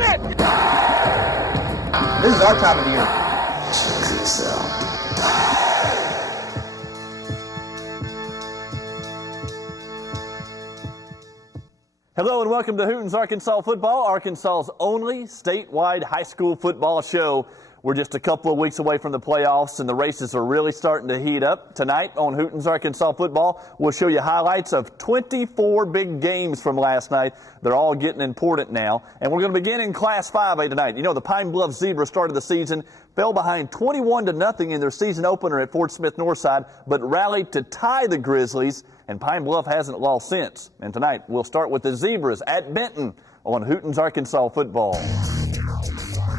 Run it! This is our time of the year. Hello and welcome to Hooten's Arkansas Football, Arkansas's only statewide high school football show. We're just a couple of weeks away from the playoffs, and the races are really starting to heat up. Tonight on Hooten's Arkansas Football, we'll show you highlights of 24 big games from last night. They're all getting important now. And we're going to begin in Class 5A tonight. You know, the Pine Bluff Zebra started the season, fell behind 21-0 in their season opener at Fort Smith Northside, but rallied to tie the Grizzlies, and Pine Bluff hasn't lost since. And tonight, we'll start with the Zebras at Benton on Hooten's Arkansas Football.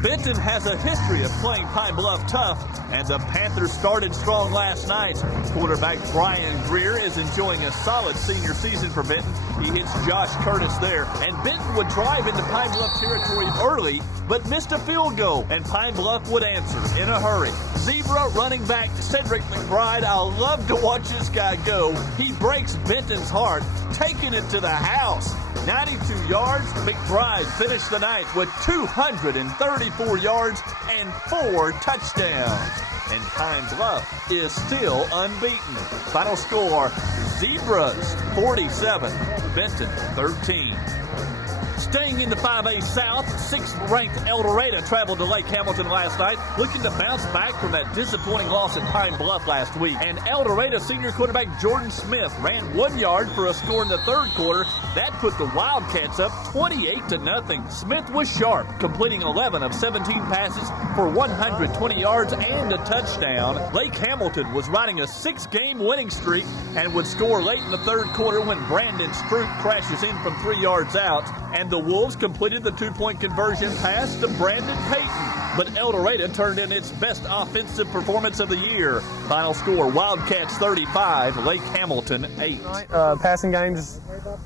Benton has a history of playing Pine Bluff tough, and the Panthers started strong last night. Quarterback Brian Greer is enjoying a solid senior season for Benton. He hits Josh Curtis there, and Benton would drive into Pine Bluff territory early, but missed a field goal, and Pine Bluff would answer in a hurry. Zebra running back Cedric McBride, I love to watch this guy go. He breaks Benton's heart, taking it to the house. 92 yards, McBride finished the night with 234 yards and 4 touchdowns. And Pine Bluff is still unbeaten. Final score, Zebras 47, Benton 13. Staying in the 5A South, 6th-ranked El Dorado traveled to Lake Hamilton last night, looking to bounce back from that disappointing loss at Pine Bluff last week. And El Dorado senior quarterback Jordan Smith ran 1 yard for a score in the third quarter. That put the Wildcats up 28-0. Smith was sharp, completing 11 of 17 passes for 120 yards and a touchdown. Lake Hamilton was riding a 6-game winning streak and would score late in the third quarter when Brandon Stroop crashes in from 3 yards out. And the Wolves completed the 2-point conversion pass to Brandon Payton. But El Dorado turned in its best offensive performance of the year. Final score, Wildcats 35, Lake Hamilton 8. Passing game just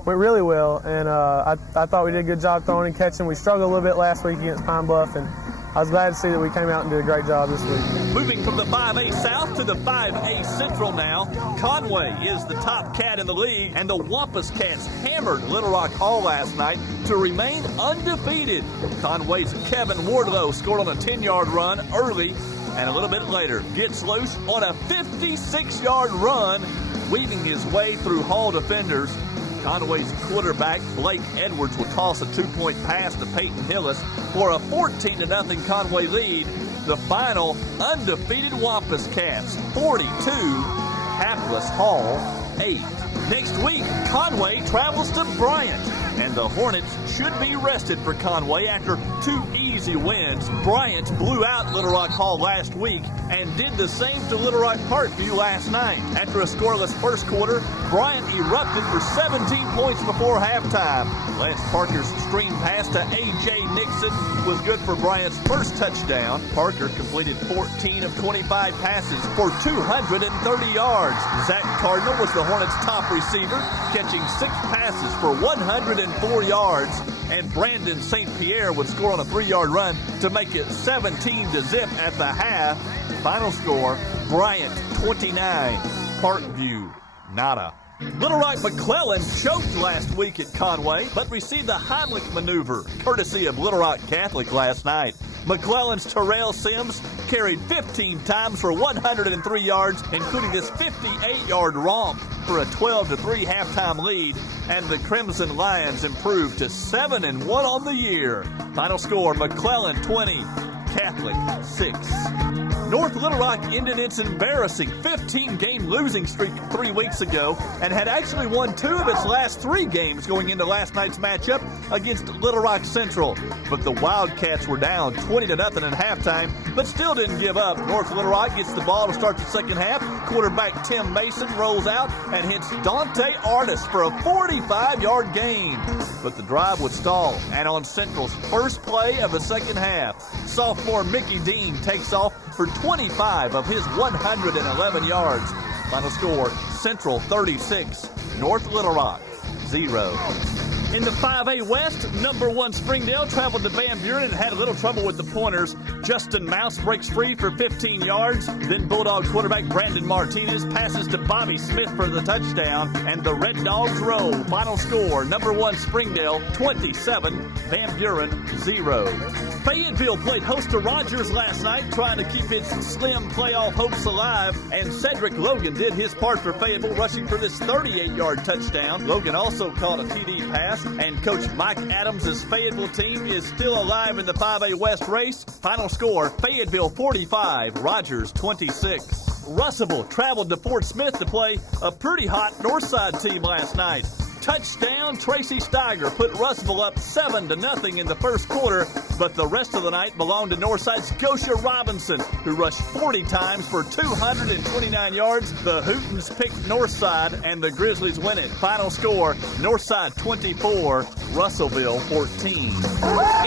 went really well, and I thought we did a good job throwing and catching. We struggled a little bit last week against Pine Bluff, and I was glad to see that we came out and did a great job this week. Moving from the 5A South to the 5A Central now, Conway is the top cat in the league, and the Wampus Cats hammered Little Rock Hall last night to remain undefeated. Conway's Kevin Wardlow scored on a 10-yard run early, and a little bit later gets loose on a 56-yard run, weaving his way through Hall defenders. Conway's quarterback, Blake Edwards, will toss a 2-point pass to Peyton Hillis for a 14-0 Conway lead. The final, undefeated Wampus Cats, 42, Hapless Hall, 8. Next week, Conway travels to Bryant, and the Hornets should be rested for Conway after 2 easy wins. Bryant blew out Little Rock Hall last week and did the same to Little Rock Parkview last night. After a scoreless first quarter, Bryant erupted for 17 points before halftime. Lance Parker's screen pass to A.J. Nixon was good for Bryant's first touchdown. Parker completed 14 of 25 passes for 230 yards. Zach Cardinal was the Hornets' top receiver, catching 6 passes for 104 yards. And Brandon St. Pierre would score on a 3-yard run to make it 17-0 at the half. Final score, Bryant 29, Parkview nada. Little Rock McClellan choked last week at Conway, but received the Heimlich maneuver, courtesy of Little Rock Catholic last night. McClellan's Terrell Sims carried 15 times for 103 yards, including this 58-yard romp for a 12-3 halftime lead, and the Crimson Lions improved to 7-1 on the year. Final score, McClellan 20, Catholic 6. North Little Rock ended its embarrassing 15-game losing streak 3 weeks ago and had actually won 2 of its last 3 games going into last night's matchup against Little Rock Central. But the Wildcats were down 20-0 at halftime, but still didn't give up. North Little Rock gets the ball to start the second half. Quarterback Tim Mason rolls out and hits Dante Artis for a 45-yard gain. But the drive would stall, and on Central's first play of the second half, sophomore Mickey Dean takes off for 25 of his 111 yards. Final score, Central 36, North Little Rock 0. In the 5A West, number 1 Springdale traveled to Van Buren and had a little trouble with the pointers. Justin Mouse breaks free for 15 yards. Then Bulldog quarterback Brandon Martinez passes to Bobby Smith for the touchdown. And the Red Dogs roll. Final score, number 1 Springdale 27, Van Buren 0. Fayetteville played host to Rogers last night, trying to keep its slim playoff hopes alive. And Cedric Logan did his part for Fayetteville, rushing for this 38-yard touchdown. Logan also caught a TD pass. And Coach Mike Adams' Fayetteville team is still alive in the 5A West race. Final score, Fayetteville 45, Rogers 26. Russellville traveled to Fort Smith to play a pretty hot Northside team last night. Touchdown, Tracy Steiger put Russellville up 7-0 in the first quarter, but the rest of the night belonged to Northside's Gosha Robinson, who rushed 40 times for 229 yards. The Hootens picked Northside, and the Grizzlies win it. Final score, Northside 24, Russellville 14.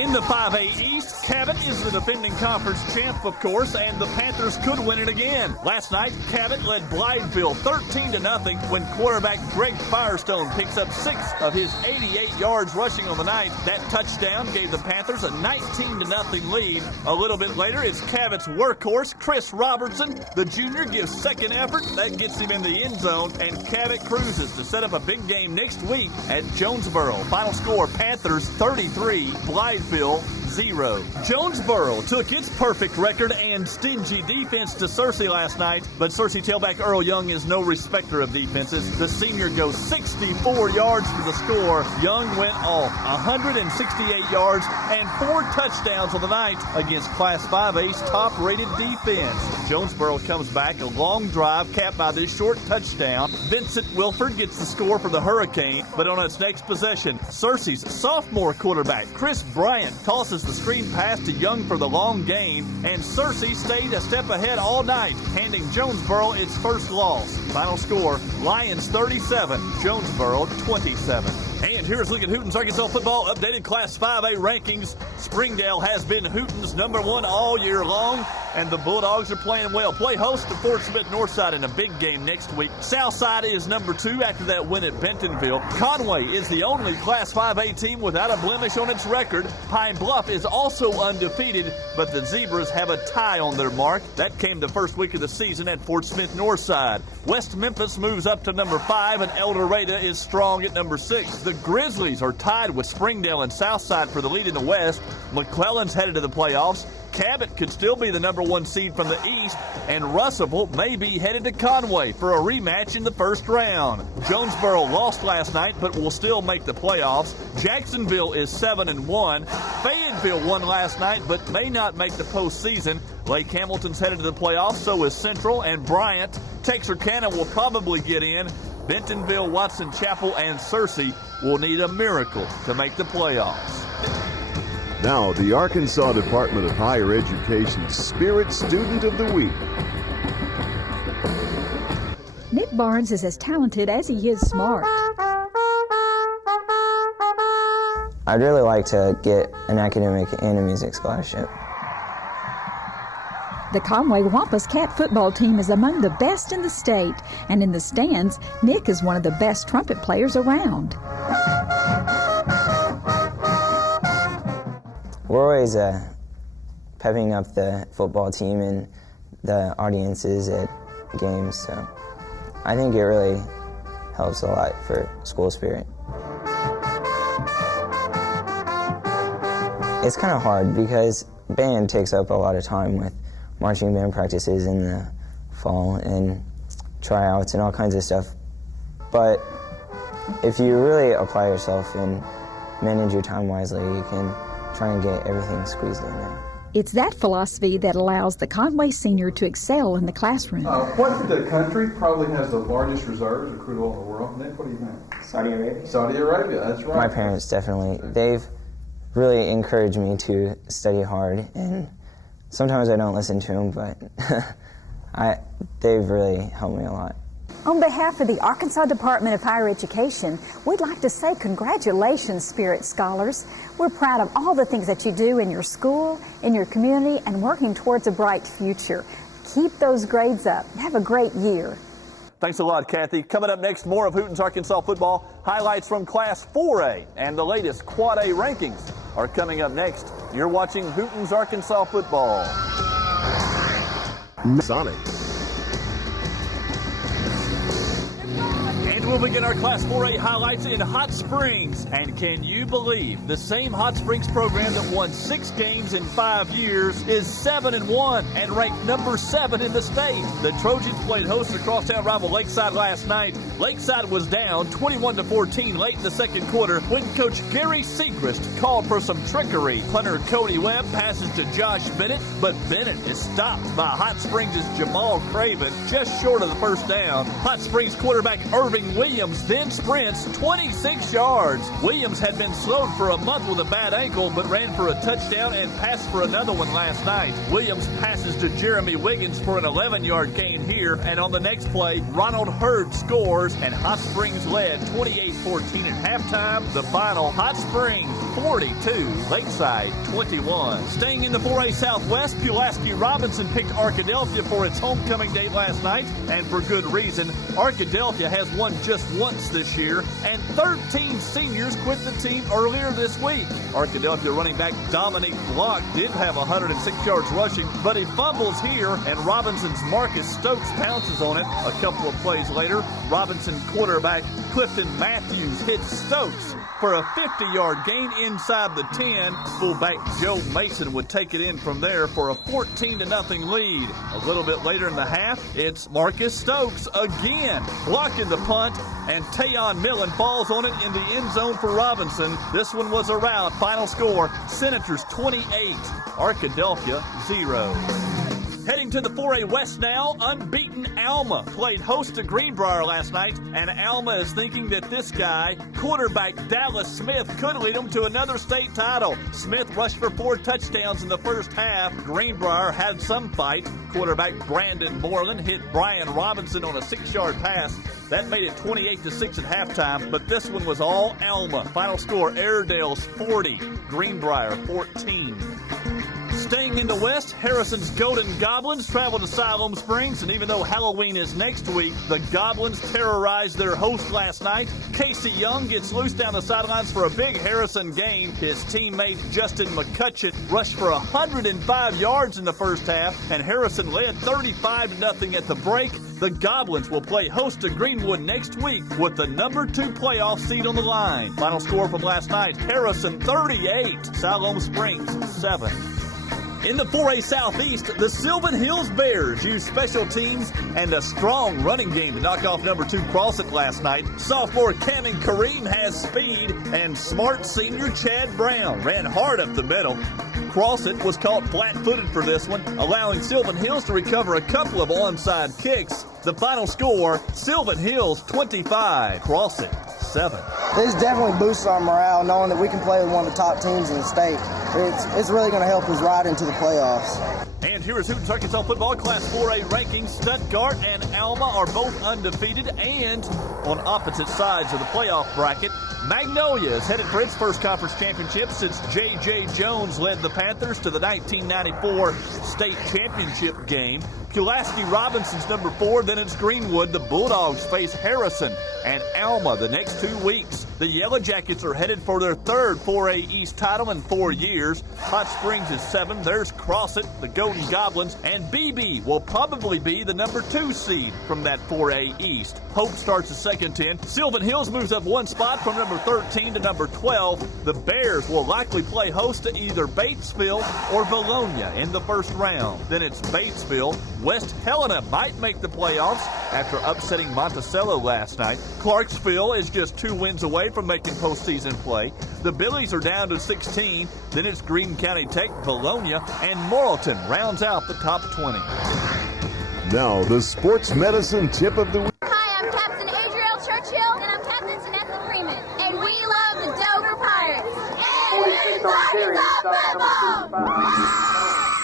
In the 5A East, Cabot is the defending conference champ, of course, and the Panthers could win it again. Last night, Cabot led Blytheville 13-0 when quarterback Greg Firestone picks up 6 of his 88 yards rushing on the night. That touchdown gave the Panthers a 19-0 lead. A little bit later, it's Cabot's workhorse, Chris Robertson. The junior gives second effort. That gets him in the end zone, and Cabot cruises to set up a big game next week at Jonesboro. Final score, Panthers 33, Blytheville 0. Jonesboro took its perfect record and stingy defense to Searcy last night, but Searcy tailback Earl Young is no respecter of defenses. The senior goes 64 yards for the score. Young went off 168 yards and 4 touchdowns on the night against Class 5A's top-rated defense. Jonesboro comes back, a long drive capped by this short touchdown. Vincent Wilford gets the score for the Hurricane, but on its next possession, Searcy's sophomore quarterback Chris Bryant tosses the screen pass to Young for the long gain, and Searcy stayed a step ahead all night, handing Jonesboro its first loss. Final score, Lions 37, Jonesboro 27. And here's a look at Hooten's Arkansas football updated Class 5A rankings. Springdale has been Hooten's number 1 all year long, and the Bulldogs are playing well. Play host to Fort Smith Northside in a big game next week. Southside is number 2 after that win at Bentonville. Conway is the only Class 5A team without a blemish on its record. Pine Bluff is also undefeated, but the Zebras have a tie on their mark. That came the first week of the season at Fort Smith Northside. West Memphis moves up to number 5, and El Dorado is strong at number 6. The Grizzlies are tied with Springdale and Southside for the lead in the West. McClellan's headed to the playoffs. Cabot could still be the number 1 seed from the East, and Russellville may be headed to Conway for a rematch in the first round. Jonesboro lost last night, but will still make the playoffs. Jacksonville is 7-1. Fayetteville won last night, but may not make the postseason. Lake Hamilton's headed to the playoffs, so is Central and Bryant. Texarkana will probably get in. Bentonville, Watson Chapel, and Searcy will need a miracle to make the playoffs. Now, the Arkansas Department of Higher Education's Spirit Student of the Week. Nick Barnes is as talented as he is smart. I'd really like to get an academic and a music scholarship. The Conway Wampus Cat football team is among the best in the state, and in the stands, Nick is one of the best trumpet players around. We're always pepping up the football team and the audiences at games, so I think it really helps a lot for school spirit. It's kind of hard because band takes up a lot of time with marching band practices in the fall and tryouts and all kinds of stuff. But if you really apply yourself and manage your time wisely, you can try and get everything squeezed in there. It's that philosophy that allows the Conway senior to excel in the classroom. What the country probably has the largest reserves of crude oil in the world? Nick, what do you think? Saudi Arabia. Saudi Arabia, that's right. My parents definitely. They've really encouraged me to study hard, and sometimes I don't listen to them, but they've really helped me a lot. On behalf of the Arkansas Department of Higher Education, we'd like to say congratulations, Spirit Scholars. We're proud of all the things that you do in your school, in your community, and working towards a bright future. Keep those grades up. Have a great year. Thanks a lot, Kathy. Coming up next, more of Hooten's Arkansas football. Highlights from Class 4A and the latest Quad A rankings are coming up next. You're watching Hooten's Arkansas football. Sonic. And we'll begin our Class 4A highlights in Hot Springs. And can you believe the same Hot Springs program that won 6 games in 5 years is 7-1 and ranked number 7 in the state? The Trojans played host to crosstown rival Lakeside last night. Lakeside was down 21-14 late in the second quarter when Coach Gary Segrist called for some trickery. Punter Cody Webb passes to Josh Bennett, but Bennett is stopped by Hot Springs' Jamal Craven just short of the first down. Hot Springs quarterback Irving Williams then sprints 26 yards. Williams had been slowed for a month with a bad ankle, but ran for a touchdown and passed for another one last night. Williams passes to Jeremy Wiggins for an 11-yard gain here, and on the next play, Ronald Hurd scores, and Hot Springs led 28-14 at halftime. The final, Hot Springs 42, Lakeside 21. Staying in the 4A Southwest, Pulaski Robinson picked Arkadelphia for its homecoming date last night, and for good reason. Arkadelphia has won just once this year, and 13 seniors quit the team earlier this week. Arkadelphia running back Dominic Block did have 106 yards rushing, but he fumbles here, and Robinson's Marcus Stokes pounces on it. A couple of plays later, Robinson quarterback Clifton Matthews hits Stokes for a 50-yard gain inside the 10. Fullback Joe Mason would take it in from there for a 14-0 lead. A little bit later in the half, it's Marcus Stokes again, blocking the punt, and Tayon Millen falls on it in the end zone for Robinson. This one was a rout. Final score, Senators 28, Arkadelphia 0. Heading to the 4A West now, unbeaten Alma played host to Greenbrier last night, and Alma is thinking that this guy, quarterback Dallas Smith, could lead them to another state title. Smith rushed for 4 touchdowns in the first half. Greenbrier had some fight. Quarterback Brandon Moreland hit Brian Robinson on a 6-yard pass. That made it 28-6 at halftime, but this one was all Alma. Final score, Airedale's 40, Greenbrier 14. Staying in the West, Harrison's Golden Goblins travel to Siloam Springs, and even though Halloween is next week, the Goblins terrorized their host last night. Casey Young gets loose down the sidelines for a big Harrison gain. His teammate Justin McCutcheon rushed for 105 yards in the first half, and Harrison led 35-0 at the break. The Goblins will play host to Greenwood next week with the number 2 playoff seed on the line. Final score from last night, Harrison 38, Siloam Springs 7. In the 4A Southeast, the Sylvan Hills Bears used special teams and a strong running game to knock off number 2 Crossett last night. Sophomore Cameron Kareem has speed, and smart senior Chad Brown ran hard up the middle. Crossett was caught flat-footed for this one, allowing Sylvan Hills to recover a couple of onside kicks. The final score, Sylvan Hills 25, Crossett 7. This definitely boosts our morale, knowing that we can play with one of the top teams in the state. It's really going to help us ride into the playoffs. And here is Hooten's Arkansas football Class 4A rankings. Stuttgart and Alma are both undefeated and on opposite sides of the playoff bracket. Magnolia is headed for its first conference championship since J.J. Jones led the Panthers to the 1994 state championship game. Pulaski Robinson's number 4, then it's Greenwood. The Bulldogs face Harrison and Alma the next 2 weeks. The Yellow Jackets are headed for their 3rd 4A East title in 4 years. Hot Springs is 7. There's Crossett, the Golden Goblins, and BB will probably be the number 2 seed from that 4A East. Hope starts the second 10. Sylvan Hills moves up 1 spot from number 13 to number 12. The Bears will likely play host to either Batesville or Bologna in the first round. Then it's Batesville. West Helena might make the playoffs after upsetting Monticello last night. Clarksville is just 2 wins away from making postseason play. The Billies are down to 16. Then it's Greene County Tech, Bologna, and Morrilton rounds out the top 20. Now, the sports medicine tip of the week. Hi, I'm Captain Adriel Churchill, and I'm Captain Samantha Freeman, and we love the Dover Pirates. And we love football!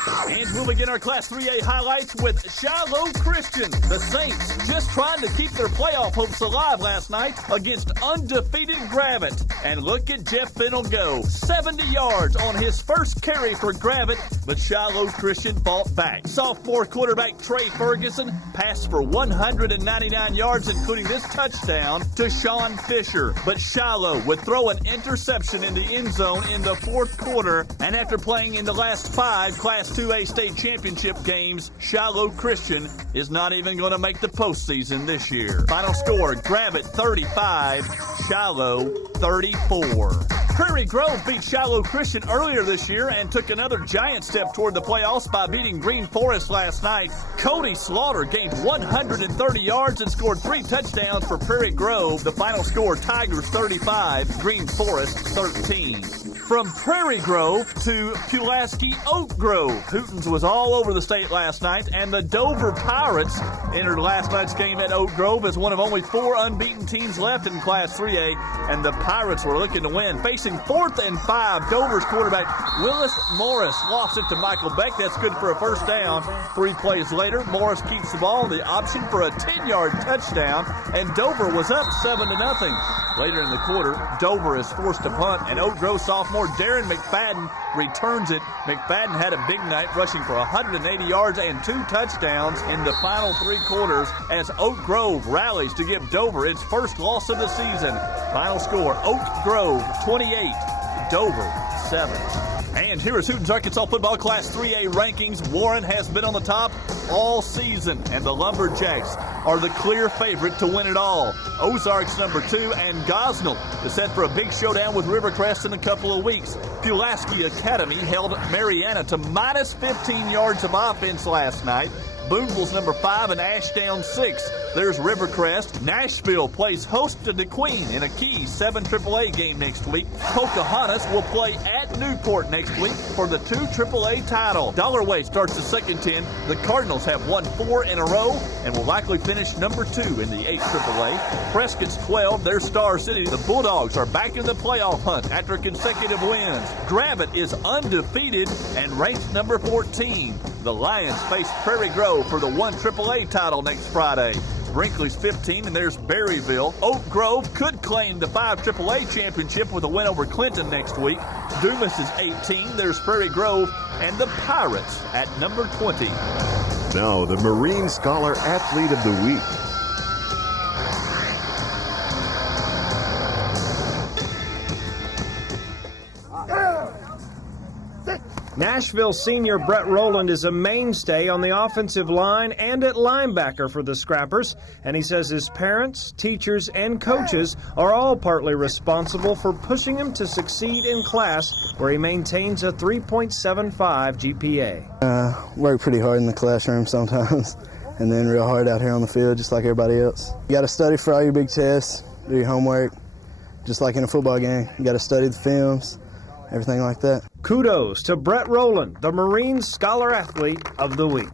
And we'll begin our Class 3A highlights with Shiloh Christian. The Saints just trying to keep their playoff hopes alive last night against undefeated Gravett. And look at Jeff Fennell go. 70 yards on his first carry for Gravett, but Shiloh Christian fought back. Sophomore quarterback Trey Ferguson passed for 199 yards, including this touchdown to Sean Fisher. But Shiloh would throw an interception in the end zone in the fourth quarter, and after playing in the last 5 Class 2A state championship games, Shiloh Christian is not even going to make the postseason this year. Final score, Gravett 35, Shiloh 34. Prairie Grove beat Shiloh Christian earlier this year and took another giant step toward the playoffs by beating Green Forest last night. Cody Slaughter gained 130 yards and scored 3 touchdowns for Prairie Grove. The final score, Tigers 35, Green Forest 13. From Prairie Grove to Pulaski Oak Grove, Hooten's was all over the state last night, and the Dover Pirates entered last night's game at Oak Grove as one of only 4 unbeaten teams left in Class 3A, and the Pirates were looking to win. Facing 4th and 5, Dover's quarterback Willis Morris lost it to Michael Beck. That's good for a first down. 3 plays later, Morris keeps the ball, the option for a 10-yard touchdown, and Dover was up 7-0. Later in the quarter, Dover is forced to punt, and Oak Grove sophomore Darren McFadden returns it. McFadden had a big night, rushing for 180 yards and 2 touchdowns in the final 3 quarters as Oak Grove rallies to give Dover its first loss of the season. Final score, Oak Grove 28, Dover 7. And here is Hooten's Arkansas football Class 3A rankings. Warren has been on the top all season, and the Lumberjacks are the clear favorite to win it all. Ozarks number 2, and Gosnell is set for a big showdown with Rivercrest in a couple of weeks. Pulaski Academy held Mariana to minus 15 yards of offense last night. Boonville's number 5 and Ashdown 6. There's Rivercrest. Nashville plays host to DeQueen in a key 7 AAA game next week. Pocahontas will play at Newport next week for the 2 AAA title. Dollarway starts the second 10. The Cardinals have won 4 in a row and will likely finish number 2 in the 8 AAA. Prescott's 12. Their Star City. The Bulldogs are back in the playoff hunt after consecutive wins. Gravett is undefeated and ranked number 14. The Lions face Prairie Grove for the 1 AAA title next Friday. Brinkley's 15, and there's Berryville. Oak Grove could claim the 5 AAA championship with a win over Clinton next week. Dumas is 18, there's Prairie Grove, and the Pirates at number 20. Now, the Marine Scholar Athlete of the Week. Nashville senior Brett Roland is a mainstay on the offensive line and at linebacker for the Scrappers, and he says his parents, teachers, and coaches are all partly responsible for pushing him to succeed in class, where he maintains a 3.75 GPA. Work pretty hard in the classroom sometimes, and then real hard out here on the field, just like everybody else. You got to study for all your big tests, do your homework, just like in a football game. You got to study the films, everything like that. Kudos to Brett Roland, the Marine Scholar Athlete of the Week.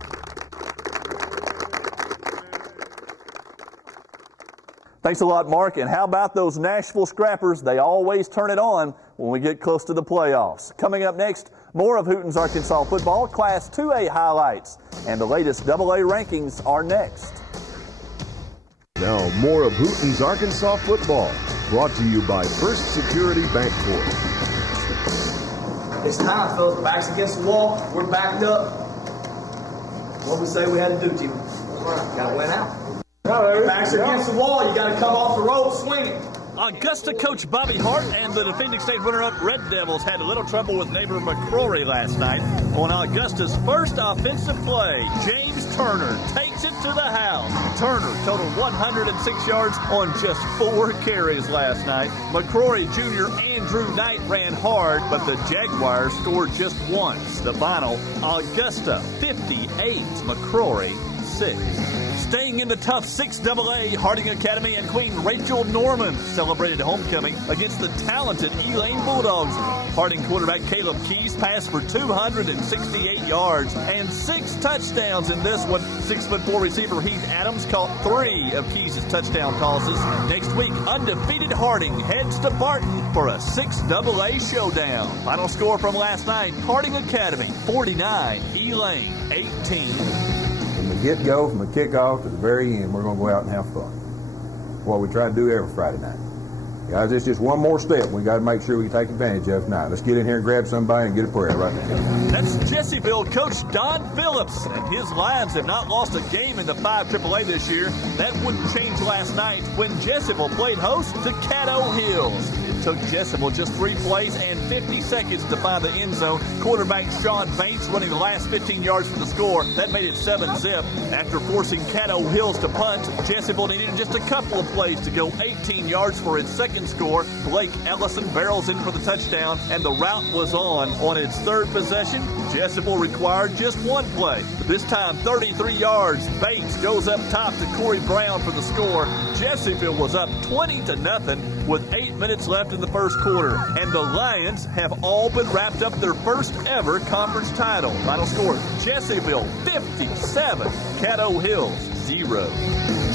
Thanks a lot, Mark. And how about those Nashville Scrappers? They always turn it on when we get close to the playoffs. Coming up next, more of Hooten's Arkansas football Class 2A highlights. And the latest AA rankings are next. Now, more of Hooten's Arkansas football, brought to you by First Security Bancorp. It's time, fellas. Backs against the wall. We're backed up. What we say we had to do, Jimmy? Got to win out. Backs against the wall. You got to come off the rope swinging. Augusta coach Bobby Hart and the defending state runner-up Red Devils had a little trouble with neighbor McCrory last night. On Augusta's first offensive play, James Turner takes it to the house. Turner totaled 106 yards on just 4 carries last night. McCrory Jr. Andrew Knight ran hard, but the Jaguars scored just once. The final, Augusta 58, McCrory 6. Staying in the tough 6AA, Harding Academy and Queen Rachel Norman celebrated homecoming against the talented Elaine Bulldogs. Harding quarterback Caleb Keys passed for 268 yards and 6 touchdowns in this one. 6'4" receiver Heath Adams caught 3 of Keys' touchdown tosses. Next week, undefeated Harding heads to Barton for a 6AA showdown. Final score from last night, Harding Academy 49, Elaine 18. From the get-go, from the kickoff to the very end, we're going to go out and have fun. That's what we try to do every Friday night. Guys, it's just one more step we got to make sure we can take advantage of tonight. Let's get in here and grab somebody and get a prayer right now. That's Jessieville coach Don Phillips, and his Lions have not lost a game in the 5 AAA this year. That wouldn't change last night when Jessieville played host to Caddo Hills. It took Jessieville just 3 plays and 50 seconds to find the end zone. Quarterback Sean Bates running the last 15 yards for the score. That made it 7-zip. After forcing Caddo Hills to punt, Jessieville needed just a couple of plays to go 18 yards for its second score. Blake Ellison barrels in for the touchdown, and the route was on. On its third possession, Jessieville required just 1 play. This time, 33 yards. Bates goes up top to Corey Brown for the score. Jessieville was up 20-0 with 8 minutes left in the first quarter, and the Lions have all but wrapped up their first ever conference title. Final score, Jessieville 57, Caddo Hills 0.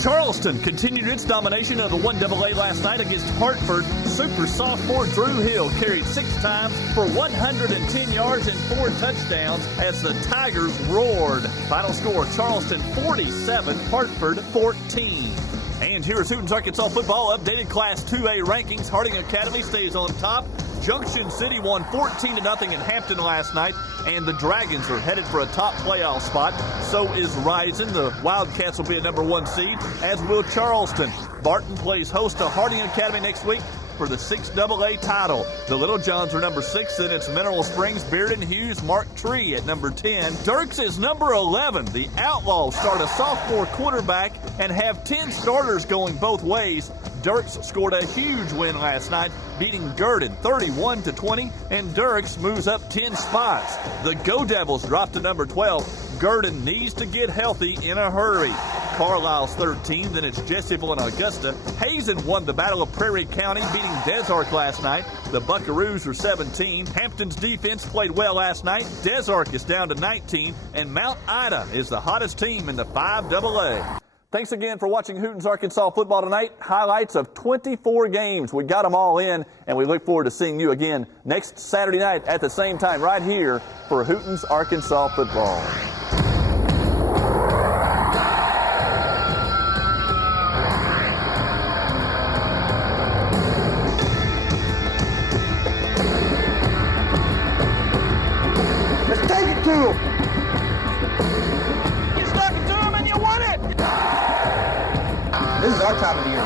Charleston continued its domination of the 1AA last night against Hartford. Super sophomore Drew Hill carried 6 times for 110 yards and 4 touchdowns as the Tigers roared. Final score, Charleston 47, Hartford 14. And here's Hooten's Arkansas football updated Class 2A rankings. Harding Academy stays on top. Junction City won 14-0 in Hampton last night, and the Dragons are headed for a top playoff spot. So is Rising. The Wildcats will be a number 1 seed, as will Charleston. Barton plays host to Harding Academy next week for the 6AA title. The Little Johns are number 6, then it's Mineral Springs, Bearden, Hughes, Mark Tree at number 10. Dirks is number 11. The Outlaws start a sophomore quarterback and have 10 starters going both ways. Dirks scored a huge win last night, beating Gurdon 31-20, and Dirks moves up 10 spots. The Go Devils drop to number 12. Gurdon needs to get healthy in a hurry. Carlisle's 13, then it's Jessieville and Augusta. Hazen won the Battle of Prairie County, beating Des Arc last night. The Buckaroos are 17. Hampton's defense played well last night. Des Arc is down to 19, and Mount Ida is the hottest team in the 5AA. Thanks again for watching Hooten's Arkansas football tonight. Highlights of 24 games. We got them all in, and we look forward to seeing you again next Saturday night at the same time right here for Hooten's Arkansas football. Let's take it to him. This is our time of the year.